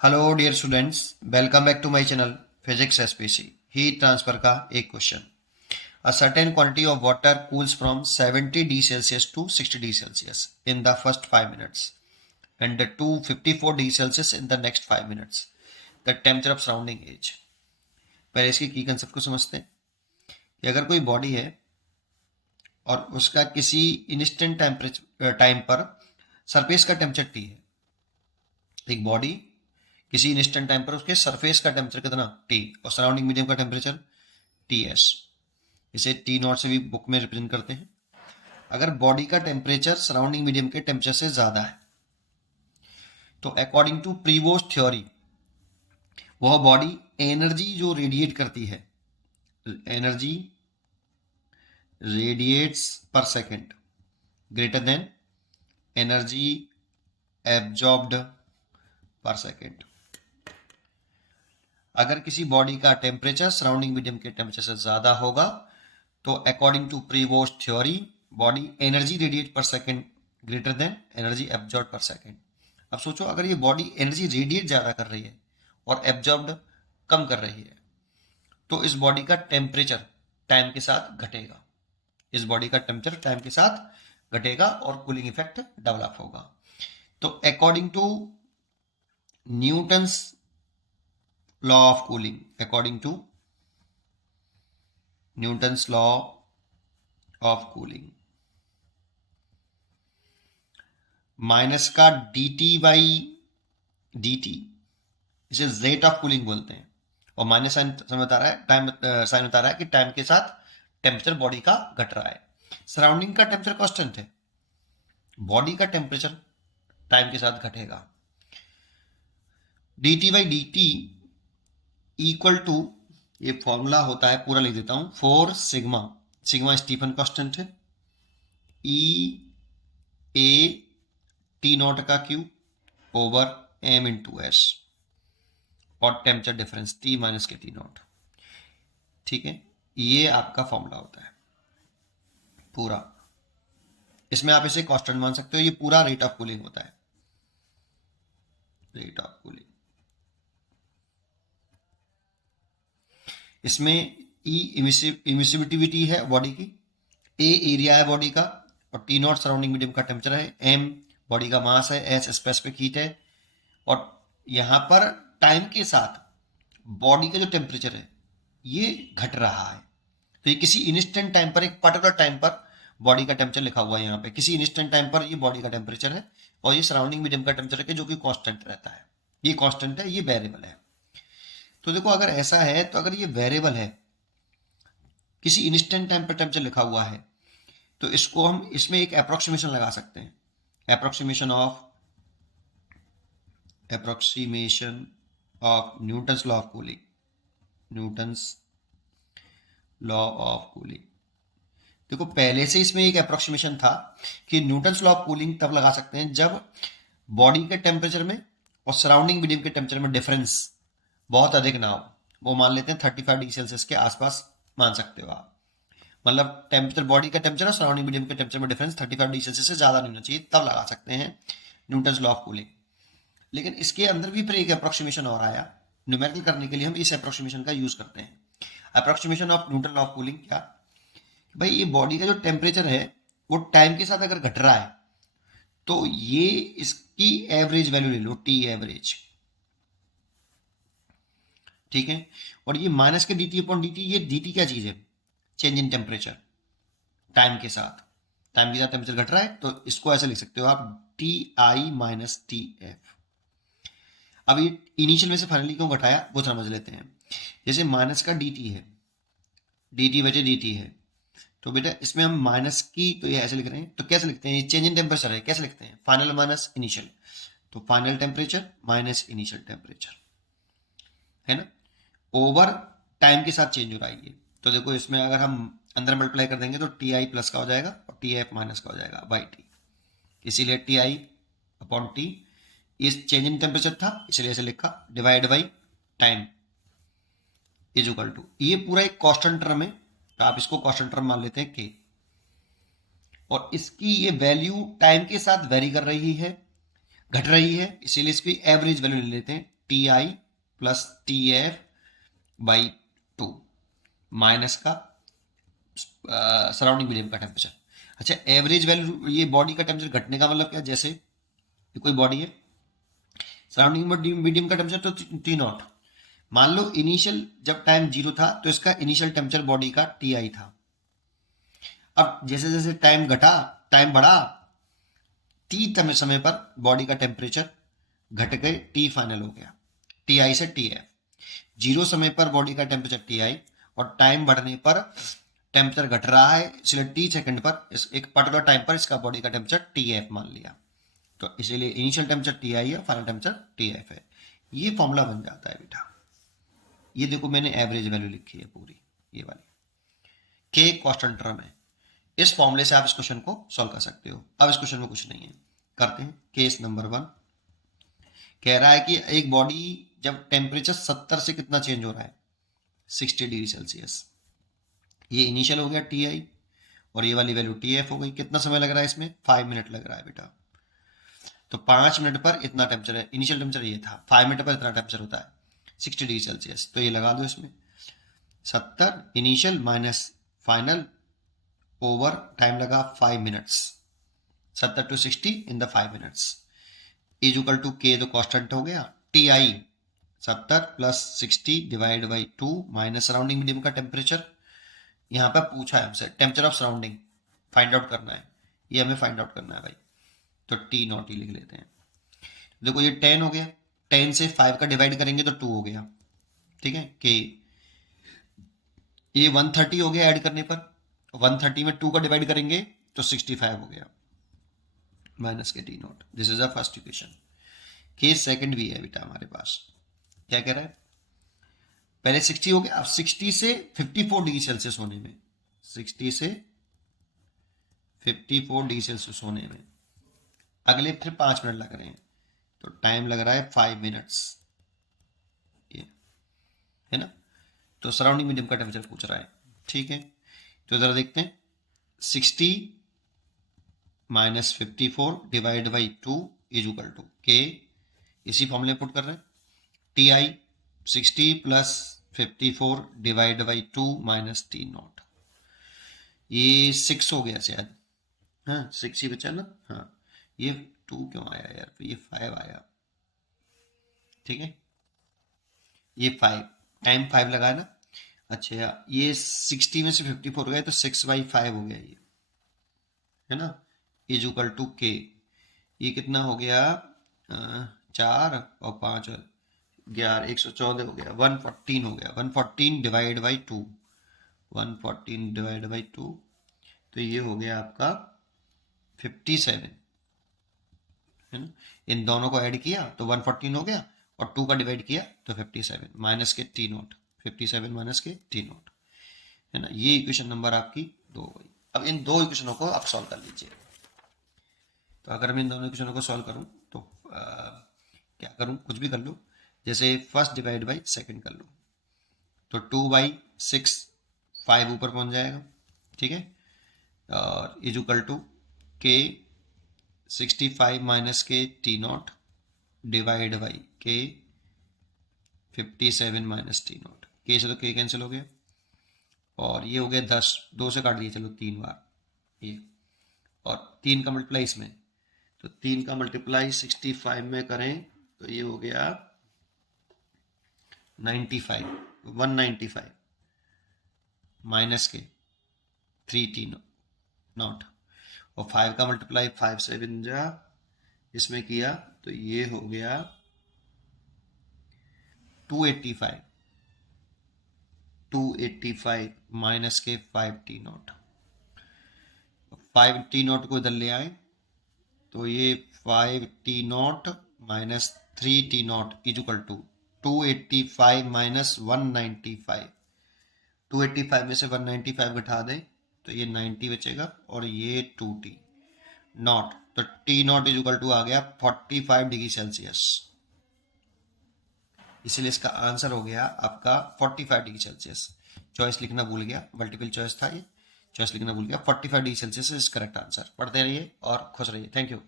Hello dear students, welcome back to my channel physics SPC. Heat transfer का एक question. A certain quantity of water cools from 70 D Celsius to 60 D Celsius in the first 5 minutes and to 54 D Celsius in the next 5 minutes. The temperature of surrounding is. पहले इसकी की concept को समझते हैं कि अगर कोई body है और उसका किसी इंस्टेंट टेम्परेचर टाइम पर सरफेस का टेम्परेचर टी है। एक बॉडी किसी इंस्टेंट टाइम पर उसके सरफेस का टेम्परेचर कितना टी और सराउंडिंग मीडियम का टेम्परेचर टी एस। इसे टी नॉट से भी बुक में रिप्रेजेंट करते हैं। अगर बॉडी का टेम्परेचर सराउंडिंग मीडियम के टेम्परेचर से ज्यादा है तो अकॉर्डिंग टू प्रीवोस्ट थ्योरी वह बॉडी एनर्जी जो रेडिएट करती है, energy radiates per second greater than energy absorbed per second. अगर किसी बॉडी का टेम्परेचर सराउंडिंग मीडियम के टेम्परेचर से ज्यादा होगा तो according to Prevost theory body energy radiate per second greater than energy absorb per second. अब सोचो, अगर ये बॉडी एनर्जी रेडिएट ज्यादा कर रही है और एब्जॉर्ब्ड कम कर रही है तो इस बॉडी का टेम्परेचर टाइम के साथ घटेगा। इस बॉडी का टेम्परेचर टाइम के साथ घटेगा और कूलिंग इफेक्ट डेवलप होगा। तो according to Newton's law of cooling, according to Newton's law of cooling, minus का dt बाई dt इसे रेट ऑफ कूलिंग बोलते हैं। और माइनस साइन समय बता रहा है, टाइम साइन बता रहा है कि टाइम के साथ टेम्परेचर बॉडी का घट रहा है। सराउंडिंग का टेम्परेचर कांस्टेंट है, बॉडी का टेम्परेचर टाइम के साथ घटेगा। dt by dt equal to, ये फॉर्मूला होता है, पूरा लिख देता हूं, 4 सिग्मा, सिग्मा स्टीफन कांस्टेंट है, ई ए टी नॉट का cube over M into S और टेम्परेचर डिफरेंस टी माइनस के टी नॉट। ठीक है, ये आपका फॉर्मूला होता है पूरा। इसमें आप इसे कांस्टेंट मान सकते हो। ये पूरा रेट ऑफ कूलिंग होता है, रेट ऑफ कूलिंग। इसमें ई इमिसिविटी है बॉडी की, ए एरिया है बॉडी का और टी नॉट सराउंडिंग मीडियम का टेम्परेचर है, एम बॉडी का मास है, एस स्पेसिफिक हीट है। और यहां पर टाइम के साथ बॉडी का जो टेम्परेचर है ये घट रहा है। तो ये किसी इंस्टेंट टाइम पर, एक पर्टिकुलर टाइम पर बॉडी का टेम्परेचर लिखा हुआ है यहाँ पे, किसी इंस्टेंट टाइम पर ये बॉडी का टेम्परेचर है और ये सराउंडिंग मीडियम का टेम्परेचर है जो कि कांस्टेंट रहता है। ये कांस्टेंट है, ये वेरिएबल है। तो देखो, अगर ऐसा है तो अगर ये वेरिएबल है, किसी इंस्टेंट टाइम पर टेम्परेचर लिखा हुआ है, तो इसको हम इसमें एक अप्रोक्सीमेशन लगा सकते हैं। Approximation of Newton's law of cooling, Newton's law of cooling. देखो, पहले से इसमें एक अप्रोक्सीमेशन था कि न्यूटन्स लॉ ऑफ कूलिंग तब लगा सकते हैं जब बॉडी के टेम्परेचर में और सराउंडिंग मीडियम के टेम्परेचर में डिफरेंस बहुत अधिक ना हो। वो मान लेते हैं 35 डिग्री सेल्सियस के आसपास मान सकते हो आप। मतलब टेम्परेचर, बॉडी का टेम्परेचर और सराउंडिंग मीडियम के टेम्परेचर में डिफरेंस 35 डिग्री सेल्सियस से ज्यादा नहीं होना चाहिए, तब लगा सकते हैं न्यूटन्स लॉ ऑफ कूलिंग। लेकिन इसके अंदर भी फिर एक अप्रोक्सीमेशन और आया, न्यूमेरिकल करने के लिए हम इस अप्रोक्सीमेशन का यूज करते हैं। Approximation of Newton law of cooling क्या, भाई ये बॉडी का जो टेम्परेचर है वो टाइम के साथ अगर घट रहा है तो ये इसकी एवरेज वैल्यू ले लो, टी एवरेज। ठीक है, और ये माइनस के dt अपॉन dt, ये dt क्या चीज है, चेंज इन टेम्परेचर टाइम के साथ। टाइम के साथ टेम्परेचर घट रहा है तो इसको ऐसे लिख सकते हो आप, T I minus T F. अब ये इनिशियल में से फाइनली क्यों घटाया वो समझ लेते हैं। जैसे माइनस का dt है, dt बचे dt है, तो बेटा इसमें हम माइनस की, तो ये ऐसे लिख रहे हैं, तो कैसे लिखते हैं, ये चेंज इन टेम्परेचर है, कैसे लिखते हैं, फाइनल माइनस इनिशियल। तो final temperature minus initial temperature, है ना, ओवर टाइम के साथ चेंज हो रहा है ये। तो देखो, इसमें अगर हम अंदर मल्टीप्लाई कर देंगे तो टी आई प्लस का हो जाएगा और टी एफ माइनस का हो जाएगा बाई टी। इसीलिए टी आई अपॉन टी, ये चेंज इन टेम्परेचर था इसलिए ऐसे लिखा, divide by time is equal to, ये पूरा एक कांस्टेंट टर्म है तो आप इसको कांस्टेंट टर्म मान लेते हैं के। और इसकी ये वैल्यू टाइम के साथ वेरी कर रही है, घट रही है, इसीलिए इसकी एवरेज वैल्यू ले लेते हैं T I plus T F by 2 minus का सराउंडिंग मीडियम का टेम्परेचर। अच्छा, एवरेज वैल्यू, ये बॉडी का टेम्परेचर घटने का मतलब क्या, जैसे ये कोई बॉडी है, सराउंडिंग मीडियम का टेम्परेचर तो टी नॉट। मान लो इनिशियल जब टाइम 0 था तो इसका इनिशियल टेम्परेचर बॉडी का टी आई था। अब जैसे जैसे टाइम घटा, टाइम बढ़ा, टी समय पर बॉडी का टेम्परेचर घट गए, टी फाइनल हो गया, टी आई से टी एफ। 0 समय पर बॉडी का टेम्परेचर टी आई और टाइम बढ़ने पर टेम्परेचर घट रहा है, इसलिए टी सेकंड पर एक पर्टिकुलर टाइम पर इसका बॉडी का टेम्परेचर टी एफ मान लिया। तो इसीलिए इनिशियल टेम्परेचर टी आई है, फाइनल टेम्परेचर टी एफ है। ये फॉर्मूला बन जाता है बेटा। ये देखो मैंने एवरेज वैल्यू लिखी है पूरी, ये वाली के कांस्टेंट टर्म है। इस फॉर्मूले से आप इस क्वेश्चन को सॉल्व कर सकते हो। अब इस क्वेश्चन में कुछ नहीं है, करते हैं केस नंबर 1। कह रहा है कि एक बॉडी जब टेम्परेचर 70 से कितना चेंज हो रहा है, 60 डिग्री सेल्सियस। ये इनिशियल हो गया टी आई और ये वाली वैल्यू टी एफ हो गई। कितना समय लग रहा है इसमें, 5 मिनट लग रहा है बेटा। तो 5 मिनट पर इतना टेम्परेचर है, इनिशियल टेम्परेचर ये था, 5 मिनट पर इतना टेम्परेचर होता है 60 डिग्री सेल्सियस। तो ये लगा दो इसमें, 70 initial minus final over time लगा 5 minutes, 70 to 60 in the 5 minutes is equal to K, तो कांस्टेंट हो गया, T I 70 plus 60 divide by 2 minus surrounding medium का टेम्परेचर। यहाँ पर पूछा है हमसे temperature of surrounding find out करना है, ये हमें फाइंड आउट करना है भाई। तो टी नॉट ही लिख लेते हैं। देखो ये 10 हो गया, 10 से 5 का डिवाइड करेंगे तो 2 हो गया, ठीक है। कि ये 130 हो गया ऐड करने पर, 130 में 2 का डिवाइड करेंगे तो 65 हो गया, माइनस के T not. This is a first equation. Case second भी है बेटा हमारे पास। क्या कह रहा है, पहले 60 हो गया, अब 60 से 54 डिग्री सेल्सियस होने में, 60 से 54 डिग्री सेल्सियस होने में अगले फिर 5 मिनट लग रहे हैं, तो टाइम लग रहा है 5 मिनट्स, ये है ना। तो सराउंडिंग मीडियम का टेम्परेचर पूछ रहा है, ठीक है। तो जरा देखते हैं, 60 minus 54 divide by 2 is equal to K, इसी फॉर्मूले पुट कर रहे हैं, T I 60 plus 54 divide by 2 minus T naught. ये 6 हो गया शायद, हाँ 6 ही बचा ना, हाँ ये 2 क्यों आया यार, ये 5 आया, ठीक है। ये 5 टाइम 5 लगा ना। अच्छा ये 60 में से 54 हो गया तो 6/5 हो गया ये, है ना, इज इक्वल टू के। ये कितना हो गया, 4 और 5 और 11, 114 हो गया, 114 हो गया, 114 डिवाइड बाई 2, 114 डिवाइड बाई 2, तो ये हो गया आपका 57, है ना। इन दोनों को ऐड किया तो 114 हो गया और 2 का डिवाइड किया तो 57 माइनस के टी नोट, 57 माइनस के टी नोट, है ना। ये इक्वेशन नंबर आपकी 2 हो गई। अब इन दो इक्वेशनों को आप सॉल्व कर लीजिए। तो अगर मैं इन दोनों इक्वेशनों को सॉल्व करूं तो क्या करूं, कुछ भी कर लो, जैसे फर्स्ट डिवाइड बाई सेकंड कर लो, तो 2/6 5 ऊपर पहुंच जाएगा, ठीक है। और इज इक्वल टू के 65 माइनस के टी नॉट डिवाइड बाई के 57 माइनस टी नॉट, के से तो के कैंसिल हो गया और ये हो गया 10, 2 से काट दिए चलो 3 बार ये, और 3 का मल्टीप्लाई इसमें, तो 3 का मल्टीप्लाई 65 में करें तो ये हो गया 95, 195 माइनस के 3t नॉट, और 5 का मल्टीप्लाई 5 से जा इसमें किया तो ये हो गया 285 माइनस के 5t नॉट, 5t नॉट को इधर ले आए तो ये 5t naught minus 3t naught is equal to 285 minus 195, 285 में से 195 घटा दें तो ये 90 बचेगा और ये 2t नॉट, तो T naught is equal to आ गया 45 डिग्री सेल्सियस, इसलिए इसका आंसर हो गया आपका 45 डिग्री सेल्सियस। चॉइस लिखना भूल गया, मल्टीपल चॉइस था ये, चॉइस लिखना भूल गया, 45 degree Celsius is correct answer. पढ़ते रहिए और खुश रहिए, थैंक यू।